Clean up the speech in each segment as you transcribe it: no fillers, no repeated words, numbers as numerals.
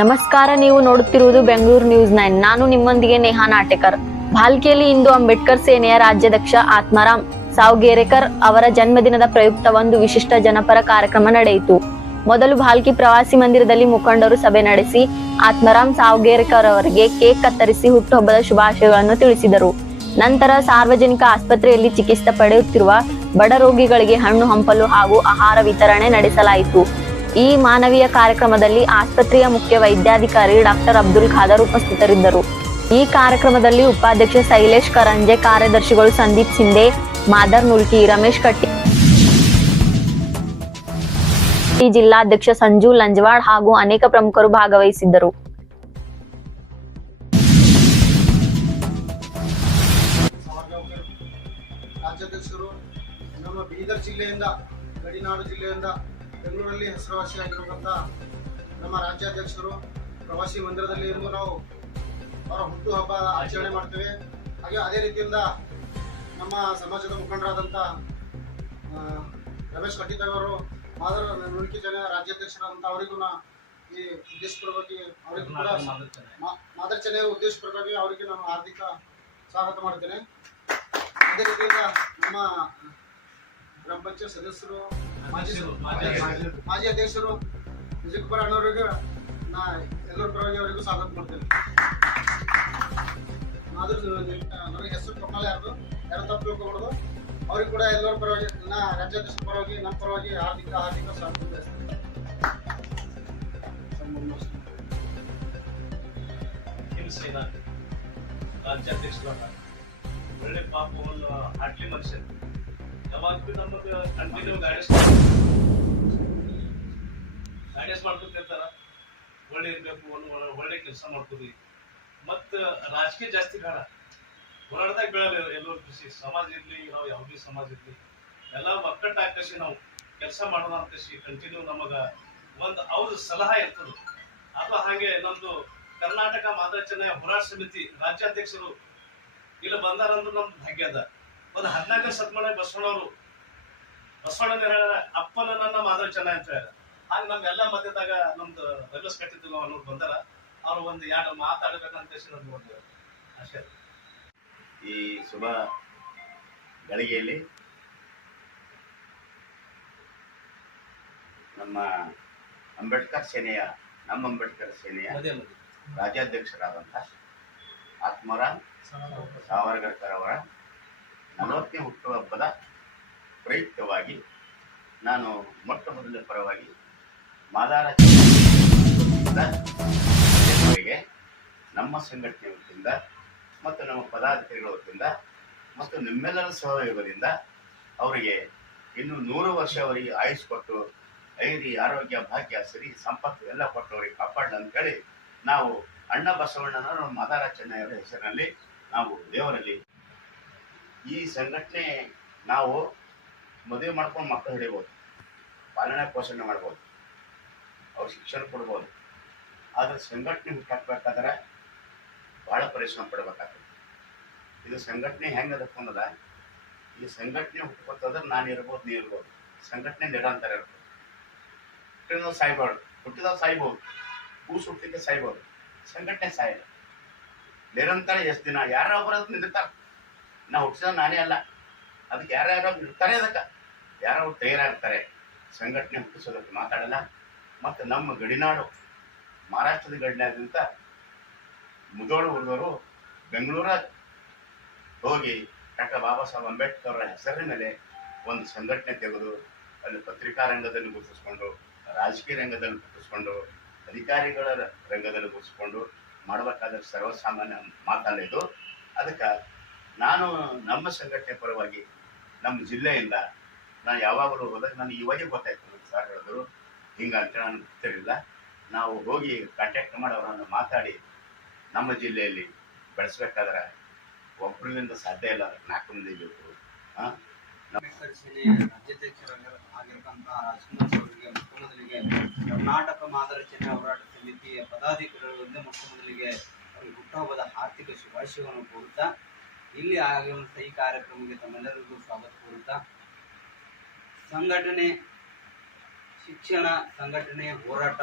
ನಮಸ್ಕಾರ, ನೀವು ನೋಡುತ್ತಿರುವುದು ಬೆಂಗಳೂರು ನ್ಯೂಸ್ 9. ನಾನು ನಿಮ್ಮೊಂದಿಗೆ ನೇಹಾ ನಾಟೇಕರ್. ಭಾಲ್ಕಿಯಲ್ಲಿ ಇಂದು ಅಂಬೇಡ್ಕರ್ ಸೇನೆಯ ರಾಜ್ಯಾಧ್ಯಕ್ಷ ಆತ್ಮಾರಾಮ್ ಸಾವ್ಗೇರೇಕರ್ ಅವರ ಜನ್ಮದಿನದ ಪ್ರಯುಕ್ತ ಒಂದು ವಿಶಿಷ್ಟ ಜನಪರ ಕಾರ್ಯಕ್ರಮ ನಡೆಯಿತು. ಮೊದಲು ಭಾಲ್ಕಿ ಪ್ರವಾಸಿ ಮಂದಿರದಲ್ಲಿ ಮುಖಂಡರು ಸಭೆ ನಡೆಸಿ ಆತ್ಮಾರಾಮ್ ಸಾವ್ಗೇರೇಕರ್ ಅವರಿಗೆ ಕೇಕ್ ಕತ್ತರಿಸಿ ಹುಟ್ಟುಹಬ್ಬದ ಶುಭಾಶಯಗಳನ್ನು ತಿಳಿಸಿದರು. ನಂತರ ಸಾರ್ವಜನಿಕ ಆಸ್ಪತ್ರೆಯಲ್ಲಿ ಚಿಕಿತ್ಸೆ ಪಡೆಯುತ್ತಿರುವ ಬಡ ರೋಗಿಗಳಿಗೆ ಹಣ್ಣು ಹಂಪಲು ಹಾಗೂ ಆಹಾರ ವಿತರಣೆ ನಡೆಸಲಾಯಿತು. ಈ ಮಾನವೀಯ ಕಾರ್ಯಕ್ರಮದಲ್ಲಿ ಆಸ್ಪತ್ರೆಯ ಮುಖ್ಯ ವೈದ್ಯಾಧಿಕಾರಿ ಡಾಕ್ಟರ್ ಅಬ್ದುಲ್ ಖಾದರ್ ಉಪಸ್ಥಿತರಿದ್ದರು. ಈ ಕಾರ್ಯಕ್ರಮದಲ್ಲಿ ಉಪಾಧ್ಯಕ್ಷ ಶೈಲೇಶ್ ಕರಂಜೆ, ಕಾರ್ಯದರ್ಶಿಗಳು ಸಂದೀಪ್ ಸಿಂಧೆ, ಮಾದರ್ ನುಲ್ಕಿ, ರಮೇಶ್ ಕಟ್ಟಿ, ಜಿಲ್ಲಾಧ್ಯಕ್ಷ ಸಂಜು ಲಂಜವಾಡ್ ಹಾಗೂ ಅನೇಕ ಪ್ರಮುಖರು ಭಾಗವಹಿಸಿದ್ದರು. ರಾಜ್ಯಾಧ್ಯಕ್ಷರು ನಮ್ಮ ಬೀದರ್ ಜಿಲ್ಲೆಯಿಂದ, ಗಡಿನಾಡು ಜಿಲ್ಲೆಯಿಂದ ಬೆಂಗಳೂರಲ್ಲಿ ಹೆಸರುವಾಸಿಯಾಗಿರುವಂಥ ನಮ್ಮ ರಾಜ್ಯಾಧ್ಯಕ್ಷರು ಪ್ರವಾಸಿ ಮಂದಿರದಲ್ಲಿ ಇಂದು ನಾವು ಅವರ ಹುಟ್ಟುಹಬ್ಬ ಆಚರಣೆ ಮಾಡ್ತೇವೆ. ಹಾಗೆ ಅದೇ ರೀತಿಯಿಂದ ನಮ್ಮ ಸಮಾಜದ ಮುಖಂಡರಾದಂಥ ರಮೇಶ್ ಕಟ್ಟಿದವರು, ಮಾದರ್ ನುಲ್ಕಿ ಜನ ರಾಜ್ಯಾಧ್ಯಕ್ಷರಾದಂಥ ಅವರಿಗೂ ಈ ಉದ್ದೇಶಪೂರ್ವಕವಾಗಿ ಅವರಿಗೂ ಕೂಡ ಮಾದರ್ ಚೆನ್ನೈ ಉದ್ದೇಶಪೂರ್ವಕವಾಗಿ ಅವರಿಗೆ ನಾನು ಹಾರ್ದಿಕ ಸ್ವಾಗತ ಮಾಡ್ತೇನೆ. ಅದೇ ರೀತಿಯಿಂದ ನಮ್ಮ ಗ್ರಾಮ ಪಂಚಾಯತ್ ಸದಸ್ಯರು, ಮಾಜಿ ಅಧ್ಯಕ್ಷರು ವಿಜಯಕುಮಾರ್ ಅಣ್ಣವರಿಗೆ ನಾ ಎಲ್ಲರ ಪರವಾಗಿ ಅವರಿಗೂ ಸ್ವಾಗತ ಮಾಡ್ತೇನೆ. ನನಗೆ ಹೆಸರು ಕೊಟ್ಟಲ್ಲ ಯಾರು ತಪ್ಪು ತಿಳ್ಕೊಬಾರ್ದು. ಅವ್ರಿಗೆ ಕೂಡ ಎಲ್ಲರ ಪರವಾಗಿ, ನನ್ನ ರಾಜ್ಯಾಧ್ಯಕ್ಷರ ಪರವಾಗಿ, ನಮ್ಮ ಪರವಾಗಿ ಹಾರ್ದಿಕ ಸ್ವಾಗತ ಬಯಸ್ತೇನೆ. ರಾಜ್ಯಾಧ್ಯಕ್ಷರ ಒಳ್ಳೆ ಪಾಪವನ್ನು ಹಾಟ್ಲಿ ಮನುಷ್ಯ ಯಾವಾಗ ಭೀ ನಮಗೆ ಕಂಟಿನ್ಯೂ ಗೈಡೆನ್ಸ್ ಮಾಡ್ಕೊತಿರ್ತಾರ. ಒಳ್ಳೆ ಇರಬೇಕು, ಒಳ್ಳೆ ಕೆಲಸ ಮಾಡ್ಕೋದಿ. ಮತ್ತು ರಾಜಕೀಯ ಜಾಸ್ತಿ ಬೇಡ, ಹೊರಡ್ದಾಗ ಬೇಡ. ಎಲ್ಲರೂ ಖುಷಿ ಸಮಾಜ ಇರಲಿ, ನಾವು ಯಾವುದೇ ಸಮಾಜ ಇರಲಿ, ಎಲ್ಲ ಒಕ್ಕಟ್ಟು ಹಾಕಸಿ ನಾವು ಕೆಲಸ ಮಾಡೋಣ ಅಂತಸಿ ಕಂಟಿನ್ಯೂ ನಮಗೆ ಒಂದು ಅವ್ರ ಸಲಹೆ ಇರ್ತದೆ. ಅದು ಹಾಗೆ ನಮ್ದು ಕರ್ನಾಟಕ ಮಾದರ್ ಚೆನ್ನೈ ಹೋರಾಟ ಸಮಿತಿ ರಾಜ್ಯಾಧ್ಯಕ್ಷರು ಇಲ್ಲಿ ಬಂದಾರಂದ್ರೆ ನಮ್ದು ಭಾಗ್ಯ ಅದ. ಒಂದು 14ನೇ ಶತಮಾನ ಬಸವಣ್ಣನ ಅಪ್ಪನ ನನ್ನ ಮಾದರ್ ಚೆನ್ನೈ ಅಂತ ಹೇಳ. ಹಾಗೆ ನಮ್ಗೆಲ್ಲ ಮಧ್ಯದಾಗ ನಮ್ದು ರಮೇಶ್ ಕಟ್ಟಿದ್ದು ಅನ್ನೋರು ಬಂದಾರ. ಅವ್ರು ಒಂದು 2 ಮಾತಾಡ್ಬೇಕಂತ ನಮ್ಗೆ ಒಂದು ಅಷ್ಟೇ. ಈ ಶುಭ ಗಳಿಗೆಯಲ್ಲಿ ನಮ್ಮ ಅಂಬೇಡ್ಕರ್ ಸೇನೆಯ ರಾಜ್ಯಾಧ್ಯಕ್ಷರಾದಂಥ ಆತ್ಮಾರಾಮ್ ಸಾವರ್ಕರ್ ಅವರ 40ನೇ ಹುಟ್ಟುಹಬ್ಬದ ಪ್ರಯುಕ್ತವಾಗಿ ನಾನು ಮೊಟ್ಟ ಮೊದಲ ಪರವಾಗಿ ಮಾದಾರ ಜನರಿಗೆ ನಮ್ಮ ಸಂಘಟನೆ ವತಿಯಿಂದ ಮತ್ತು ನಮ್ಮ ಪದಾಧಿಕಾರಿಗಳ ವತಿಯಿಂದ ಮತ್ತು ನಿಮ್ಮೆಲ್ಲರ ಸಹಯೋಗದಿಂದ ಅವರಿಗೆ ಇನ್ನು 100 ವರ್ಷ ಅವರಿಗೆ ಆಯುಷ್ ಕೊಟ್ಟು ಐರಿ ಆರೋಗ್ಯ ಭಾಗ್ಯ ಸಿರಿ ಸಂಪತ್ತು ಎಲ್ಲ ಕೊಟ್ಟು ಅವರಿಗೆ ಕಾಪಾಡಲಿ ಅಂತೇಳಿ ನಾವು ಅಣ್ಣ ಬಸವಣ್ಣನ ನಮ್ಮ ಮಾದಾರ ಚೆನ್ನೈಯವರ ಹೆಸರಿನಲ್ಲಿ ನಾವು ದೇವರಲ್ಲಿ ಈ ಸಂಘಟನೆ ನಾವು ಮದುವೆ ಮಾಡ್ಕೊಂಡು ಮಕ್ಕಳು ಹಿಡಿಬೋದು, ಪಾಲನೆ ಪೋಷಣೆ ಮಾಡ್ಬೋದು, ಅವ್ರು ಶಿಕ್ಷಣ ಕೊಡ್ಬೋದು. ಆದರೆ ಸಂಘಟನೆ ಹುಟ್ಟಾಕ್ಬೇಕಾದ್ರೆ ಭಾಳ ಪರಿಶ್ರಮ ಪಡಬೇಕಾಗ್ತದೆ. ಇದು ಸಂಘಟನೆ ಹೆಂಗೆ ಅದಕ್ಕಂದದ, ಈ ಸಂಘಟನೆ ಹುಟ್ಕೊತಂದ್ರೆ ನಾನು ಇರ್ಬೋದು, ನೀ ಇರ್ಬೋದು. ಸಂಘಟನೆ ನಿರಂತರ ಇರ್ಬೋದು. ಹುಟ್ಟಿದವ್ ಸಾಯ್ಬಾರ್ದು, ಹುಟ್ಟಿದವ್ ಸಾಯ್ಬೋದು, ಕೂಸು ಹುಟ್ಟಿಗೆ ಸಾಯ್ಬೋದು, ಸಂಘಟನೆ ಸಾಯಲ್ಲ. ನಿರಂತರ ಎಷ್ಟು ದಿನ ಯಾರೊಬ್ಬರದ್ದು ನಿಂದಿರ್ತಾರೆ. ನಾವು ಹುಟ್ಟಿದ ನಾನೇ ಅಲ್ಲ, ಅದಕ್ಕೆ ಯಾರ್ಯಾರೋ ಇರ್ತಾರೆ, ಅದಕ್ಕೆ ಯಾರೋ ತಯಾರಾಗ್ತಾರೆ. ಸಂಘಟನೆ ಹುಟ್ಟಿಸೋದಕ್ಕೆ ಮಾತಾಡಲ್ಲ. ಮತ್ತು ನಮ್ಮ ಗಡಿನಾಡು ಮಹಾರಾಷ್ಟ್ರದ ಗಡಿನಾದ್ಯಂತ ಮುದೋಳು ಹುಡುಗರು ಬೆಂಗಳೂರ ಹೋಗಿ ಡಾಕ್ಟರ್ ಬಾಬಾ ಸಾಹೇಬ್ ಅಂಬೇಡ್ಕರ್ ಅವರ ಹೆಸರಿನ ಮೇಲೆ ಒಂದು ಸಂಘಟನೆ ತೆಗೆದು ಅಲ್ಲಿ ಪತ್ರಿಕಾ ರಂಗದಲ್ಲಿ ಗುರುತಿಸ್ಕೊಂಡು, ರಾಜಕೀಯ ರಂಗದಲ್ಲಿ ಗುರುತಿಸ್ಕೊಂಡು, ಅಧಿಕಾರಿಗಳ ರಂಗದಲ್ಲಿ ಗುರುತಿಸ್ಕೊಂಡು ಮಾಡಬೇಕಾದ ಸರ್ವಸಾಮಾನ್ಯ ಮಾತಲ್ಲ ಇದು. ಅದಕ್ಕೆ ನಾನು ನಮ್ಮ ಸಂಘಟನೆ ಪರವಾಗಿ ನಮ್ಮ ಜಿಲ್ಲೆಯಿಂದ ನಾನು ಯಾವಾಗಲೂ ಹೋದಾಗ ನಾನು ಇವಾಗೆ ಗೊತ್ತಾಯ್ತು. ನಮ್ಮ ಸರ್ ಹೇಳಿದ್ರು ಹಿಂಗಂತ ನಾನು ಗೊತ್ತಿರಲಿಲ್ಲ. ನಾವು ಹೋಗಿ ಕಾಂಟ್ಯಾಕ್ಟ್ ಮಾಡಿ ಅವರನ್ನು ಮಾತಾಡಿ ನಮ್ಮ ಜಿಲ್ಲೆಯಲ್ಲಿ ಬೆಳೆಸ್ಬೇಕಾದ್ರೆ ಒಬ್ಬರಿಂದ ಸಾಧ್ಯ ಇಲ್ಲ, 4 ಮಂದಿ ಬೇಕು. ರಾಜ್ಯಾಧ್ಯಕ್ಷರಾಗಿರ್ತಕ್ಕಂಥ ರಾಜ್ಕುಮಾರ್ ಅವರಿಗೆ ಮೊಟ್ಟ ಮೊದಲಿಗೆ ಕರ್ನಾಟಕ ಮಾದರ ಚೆನ್ನೈ ಹೋರಾಟ ಸಮಿತಿಯ ಪದಾಧಿಕಾರಿಗಳಿಂದ ಮೊಟ್ಟ ಮೊದಲಿಗೆ ಅವರಿಗೆ ಹುಟ್ಟುಹಬ್ಬದ ಆರ್ಥಿಕ ಶುಭಾಶಯವನ್ನು ಕೋರುತ್ತಾ ಇಲ್ಲಿ ಆಗಿರುವಂಥ ಈ ಕಾರ್ಯಕ್ರಮಕ್ಕೆ ತಮ್ಮೆಲ್ಲರಿಗೂ ಸ್ವಾಗತ ಕೋರುತ್ತಾ, ಸಂಘಟನೆ, ಶಿಕ್ಷಣ, ಸಂಘಟನೆ, ಹೋರಾಟ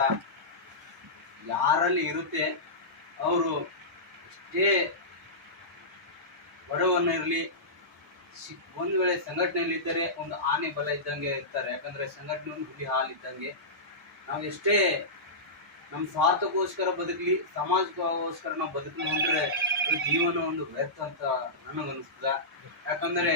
ಯಾರಲ್ಲಿ ಇರುತ್ತೆ ಅವರು ಎಷ್ಟೇ ಬಡವನಿರಲಿ ಒಂದು ವೇಳೆ ಸಂಘಟನೆಯಲ್ಲಿ ಇದ್ದರೆ ಒಂದು ಆನೆ ಬಲ ಇದ್ದಂಗೆ ಇರ್ತಾರೆ. ಯಾಕಂದ್ರೆ ಸಂಘಟನೆ ಒಂದು ಹುಲಿ ಹಾಲು ಇದ್ದಂಗೆ. ನಾವು ಎಷ್ಟೇ ನಮ್ಮ ಸ್ವಾರ್ಥಕ್ಕೋಸ್ಕರ ಬದುಕಲಿ, ಸಮಾಜಕ್ಕೋಸ್ಕರ ನಾವು ಬದುಕಲಿ ಅಂದ್ರೆ ಜೀವನ ಒಂದು ವ್ಯರ್ಥ ಅಂತ ನನಗನ್ನಿಸ್ತದ. ಯಾಕಂದ್ರೆ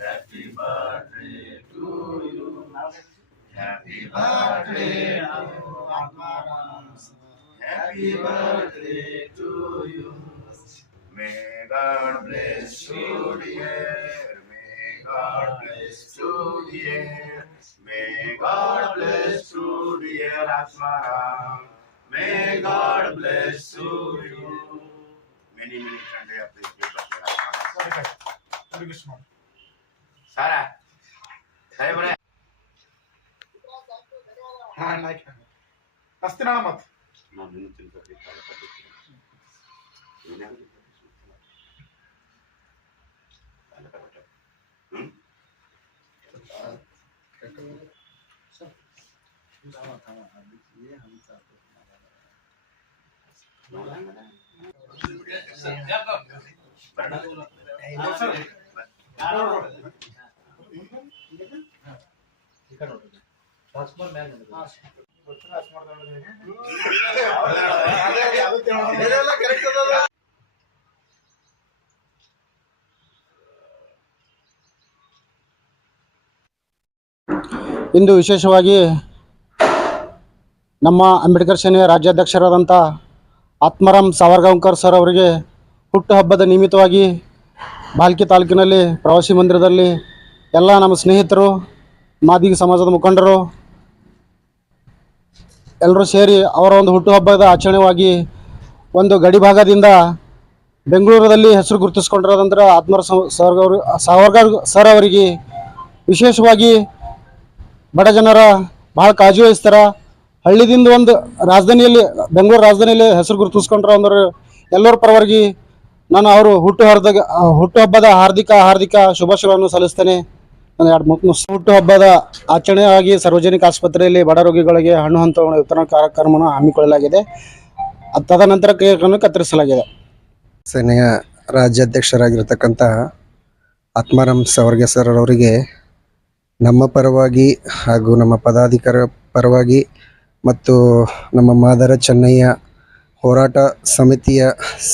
Happy birthday to you. Happy birthday to Atmaram. Happy birthday to you. May God bless you, dear. May God bless you, dear. May God bless you, dear Atmaram. May God bless you. Many country of this people. Sarah, saya boleh. हाँ like अस्ति ना मत Ini cinta kita dapat itu. Ini yang kita suka. Ada apa? ಇಂದು ವಿಶೇಷವಾಗಿ ನಮ್ಮ ಅಂಬೇಡ್ಕರ್ ಸೇನೆಯ ರಾಜ್ಯಾಧ್ಯಕ್ಷರಾದಂಥ Atmaram ಸಾವರ್ಗಾಂವ್ಕರ್ sir ಅವರಿಗೆ ಹುಟ್ಟುಹಬ್ಬದ ನಿಮಿತ್ತವಾಗಿ ಭಾಲ್ಕಿ ತಾಲೂಕಿನಲ್ಲಿ ಪ್ರವಾಸಿ ಮಂದಿರದಲ್ಲಿ ಎಲ್ಲ ನಮ್ಮ ಸ್ನೇಹಿತರು, ಮಾದಿಗ ಸಮಾಜದ ಮುಖಂಡರು ಎಲ್ಲರೂ ಸೇರಿ ಅವರ ಒಂದು ಹುಟ್ಟುಹಬ್ಬದ ಆಚರಣೆವಾಗಿ ಒಂದು ಗಡಿ ಭಾಗದಿಂದ ಬೆಂಗಳೂರಲ್ಲಿ ಹೆಸರು ಗುರುತಿಸ್ಕೊಂಡಿರೋದಂದ್ರೆ ಸಾವರ್ಕರ್ ಸರ್ ಅವರಿಗೆ ವಿಶೇಷವಾಗಿ ಬಡ ಜನರ ಭಾಳ ಕಾಳಜಿ ವಹಿಸ್ತಾರೆ. ಹಳ್ಳಿದಿಂದ ಒಂದು ರಾಜಧಾನಿಯಲ್ಲಿ, ಬೆಂಗಳೂರು ರಾಜಧಾನಿಯಲ್ಲಿ ಹೆಸರು ಗುರುತಿಸ್ಕೊಂಡ್ರೆ ಅಂದ್ರೆ ಎಲ್ಲರ ಪರವಾಗಿ ನಾನು ಅವರು ಹುಟ್ಟುಹಬ್ಬದ ಹಾರ್ದಿಕ ಶುಭಾಶಯಗಳನ್ನು ಸಲ್ಲಿಸ್ತೇನೆ. ನಾನು ಹುಟ್ಟುಹಬ್ಬದ ಆಚರಣೆಯಾಗಿ ಸಾರ್ವಜನಿಕ ಆಸ್ಪತ್ರೆಯಲ್ಲಿ ಬಡ ರೋಗಿಗಳಿಗೆ ಹಣ್ಣು ಹಂತಗಳ ವಿತರಣಾ ಕಾರ್ಯಕ್ರಮವನ್ನು ಹಮ್ಮಿಕೊಳ್ಳಲಾಗಿದೆ. ತದನಂತರ ಕೇಕನ್ನು ಕತ್ತರಿಸಲಾಗಿದೆ. ಸೇನೆಯ ರಾಜ್ಯಾಧ್ಯಕ್ಷರಾಗಿರ್ತಕ್ಕಂಥ ಆತ್ಮಾರಾಮ್ ಸಾವರ್ಗೆ ಸರ್ ಅವರಿಗೆ ನಮ್ಮ ಪರವಾಗಿ ಹಾಗೂ ನಮ್ಮ ಪದಾಧಿಕಾರಿ ಪರವಾಗಿ ಮತ್ತು ನಮ್ಮ ಮಾದರ ಚೆನ್ನಯ್ಯ ಹೋರಾಟ ಸಮಿತಿಯ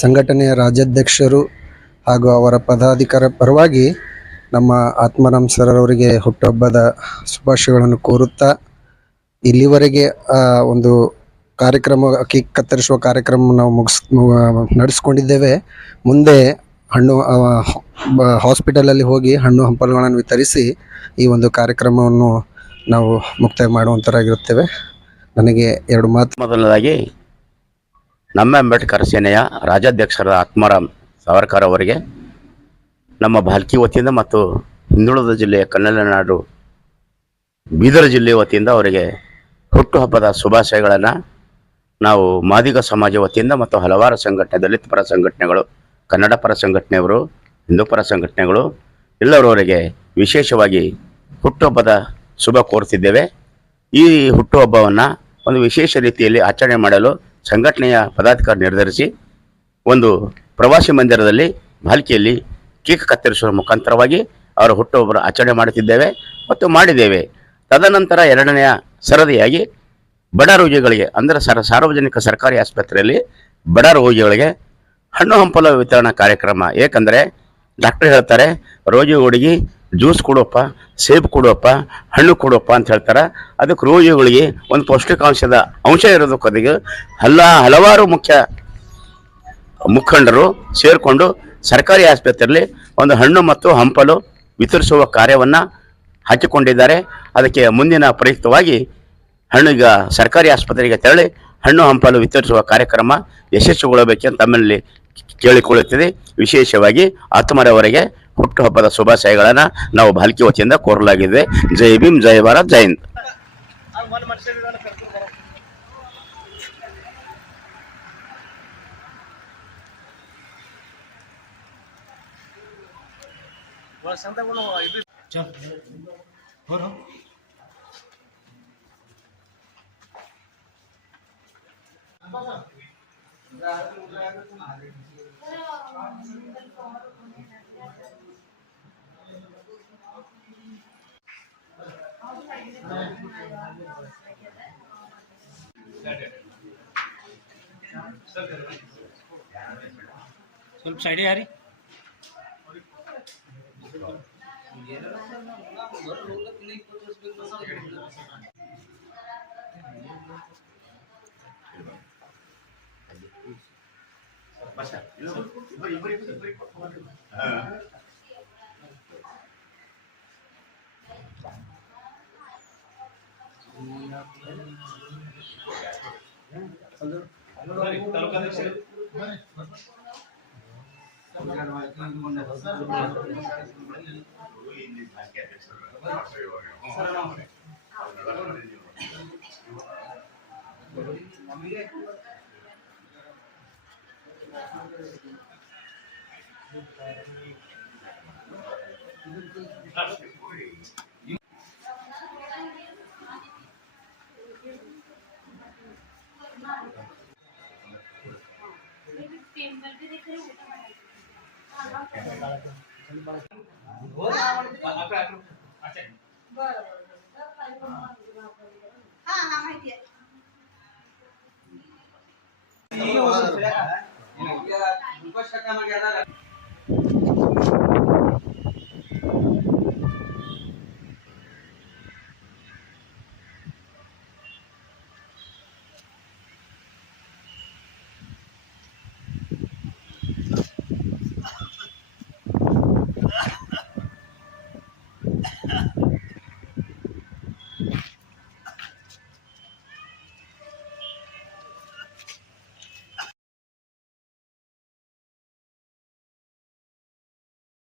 ಸಂಘಟನೆಯ ರಾಜ್ಯಾಧ್ಯಕ್ಷರು ಹಾಗೂ ಅವರ ಪದಾಧಿಕಾರಿ ಪರವಾಗಿ ನಮ್ಮ ಆತ್ಮಾರಾಮ್ ಸರ್ ಅವರಿಗೆ ಹುಟ್ಟುಹಬ್ಬದ ಶುಭಾಶಯಗಳನ್ನು ಕೋರುತ್ತಾ, ಇಲ್ಲಿವರೆಗೆ ಒಂದು ಕಾರ್ಯಕ್ರಮ ಕೇಕ್ ಕತ್ತರಿಸುವ ಕಾರ್ಯಕ್ರಮ ನಾವು ನಡೆಸ್ಕೊಂಡಿದ್ದೇವೆ. ಮುಂದೆ ಹಣ್ಣು ಹಾಸ್ಪಿಟಲಲ್ಲಿ ಹೋಗಿ ಹಣ್ಣು ಹಂಪಲುಗಳನ್ನು ವಿತರಿಸಿ ಈ ಒಂದು ಕಾರ್ಯಕ್ರಮವನ್ನು ನಾವು ಮುಕ್ತಾಯ ಮಾಡುವಂಥರಾಗಿರುತ್ತೇವೆ. ನನಗೆ ಎರಡು ಮಾತು. ಮೊದಲನೇದಾಗಿ ನಮ್ಮ ಅಂಬೇಡ್ಕರ್ ಸೇನೆಯ ರಾಜ್ಯಾಧ್ಯಕ್ಷರಾದ ಆತ್ಮಾರಾಮ್ ಸಾವರ್ಕರ್ ಅವರಿಗೆ ನಮ್ಮ ಭಾಲ್ಕಿ ವತಿಯಿಂದ ಮತ್ತು ಹಿಂದುಳಿದ ಜಿಲ್ಲೆಯ ಕನ್ನಡ ಬೀದರ್ ಜಿಲ್ಲೆ ವತಿಯಿಂದ ಅವರಿಗೆ ಹುಟ್ಟುಹಬ್ಬದ ಶುಭಾಶಯಗಳನ್ನು ನಾವು ಮಾದಿಗ ಸಮಾಜ ವತಿಯಿಂದ ಮತ್ತು ಹಲವಾರು ಸಂಘಟನೆ, ದಲಿತ ಪರ ಸಂಘಟನೆಗಳು, ಕನ್ನಡ ಪರ ಸಂಘಟನೆಯವರು, ಹಿಂದೂ ಪರ ಸಂಘಟನೆಗಳು ಎಲ್ಲರವರಿಗೆ ವಿಶೇಷವಾಗಿ ಹುಟ್ಟುಹಬ್ಬದ ಶುಭ ಕೋರುತ್ತಿದ್ದೇವೆ. ಈ ಹುಟ್ಟುಹಬ್ಬವನ್ನು ಒಂದು ವಿಶೇಷ ರೀತಿಯಲ್ಲಿ ಆಚರಣೆ ಮಾಡಲು ಸಂಘಟನೆಯ ಪದಾಧಿಕಾರಿ ನಿರ್ಧರಿಸಿ ಒಂದು ಪ್ರವಾಸಿ ಮಂದಿರದಲ್ಲಿ ಭಾಲ್ಕಿಯಲ್ಲಿ ಕೇಕ್ ಕತ್ತರಿಸುವ ಮುಖಾಂತರವಾಗಿ ಅವರ ಹುಟ್ಟುಹಬ್ಬ ಆಚರಣೆ ಮಾಡುತ್ತಿದ್ದೇವೆ ಮತ್ತು ಮಾಡಿದ್ದೇವೆ. ತದನಂತರ ಎರಡನೆಯ ಸರದಿಯಾಗಿ ಬಡ ರೋಗಿಗಳಿಗೆ ಅಂದರೆ ಸಾರ್ವಜನಿಕ ಸರ್ಕಾರಿ ಆಸ್ಪತ್ರೆಯಲ್ಲಿ ಬಡ ರೋಗಿಗಳಿಗೆ ಹಣ್ಣು ಹಂಪಲ ವಿತರಣಾ ಕಾರ್ಯಕ್ರಮ. ಏಕೆಂದರೆ ಡಾಕ್ಟರ್ ಹೇಳ್ತಾರೆ, ರೋಗಿಗಳಿಗೆ ಜ್ಯೂಸ್ ಕೊಡೋಪ್ಪ, ಸೇಬು ಕೊಡೋಪ್ಪ, ಹಣ್ಣು ಕೊಡೋಪ್ಪ ಅಂತ ಹೇಳ್ತಾರೆ. ಅದಕ್ಕೆ ರೋಗಿಗಳಿಗೆ ಒಂದು ಪೌಷ್ಟಿಕಾಂಶದ ಅಂಶ ಇರೋದಕ್ಕೋದಿಗೆ ಹಲವಾರು ಮುಖಂಡರು ಸೇರಿಕೊಂಡು ಸರ್ಕಾರಿ ಆಸ್ಪತ್ರೆಯಲ್ಲಿ ಒಂದು ಹಣ್ಣು ಮತ್ತು ಹಂಪಲು ವಿತರಿಸುವ ಕಾರ್ಯವನ್ನು ಹಾಕಿಕೊಂಡಿದ್ದಾರೆ. ಅದಕ್ಕೆ ಮುಂದಿನ ಪ್ರಯುಕ್ತವಾಗಿ ಈಗ ಸರ್ಕಾರಿ ಆಸ್ಪತ್ರೆಗೆ ತೆರಳಿ ಹಣ್ಣು ಹಂಪಲು ವಿತರಿಸುವ ಕಾರ್ಯಕ್ರಮ ಯಶಸ್ವಿಗೊಳ್ಳಬೇಕೆಂದು ತಮ್ಮಲ್ಲಿ ಕೇಳಿಕೊಳ್ಳುತ್ತಿದೆ. ವಿಶೇಷವಾಗಿ ಆತ್ಮರವರಿಗೆ ಹುಟ್ಟುಹಬ್ಬದ ಶುಭಾಶಯಗಳನ್ನು ನಾವು ಭಾಲ್ಕಿ ವತಿಯಿಂದ ಕೋರಲಾಗಿದೆ. ಜೈ ಭೀಮ್, ಜೈ ಭಾರತ್, ಜೈ ಹಿಂದ್. ಸ್ವಲ್ಪ ಸೈಡಿಗೆ ಯಾರಿ ಬಸ್ ಇಬ್ಬರು ತಾಲೂಕಾಧ್ಯಕ್ಷ ಇಲ್ಲಿ ಭಾಗ್ಯ ಅಧ್ಯಕ್ಷರು माहिती आहे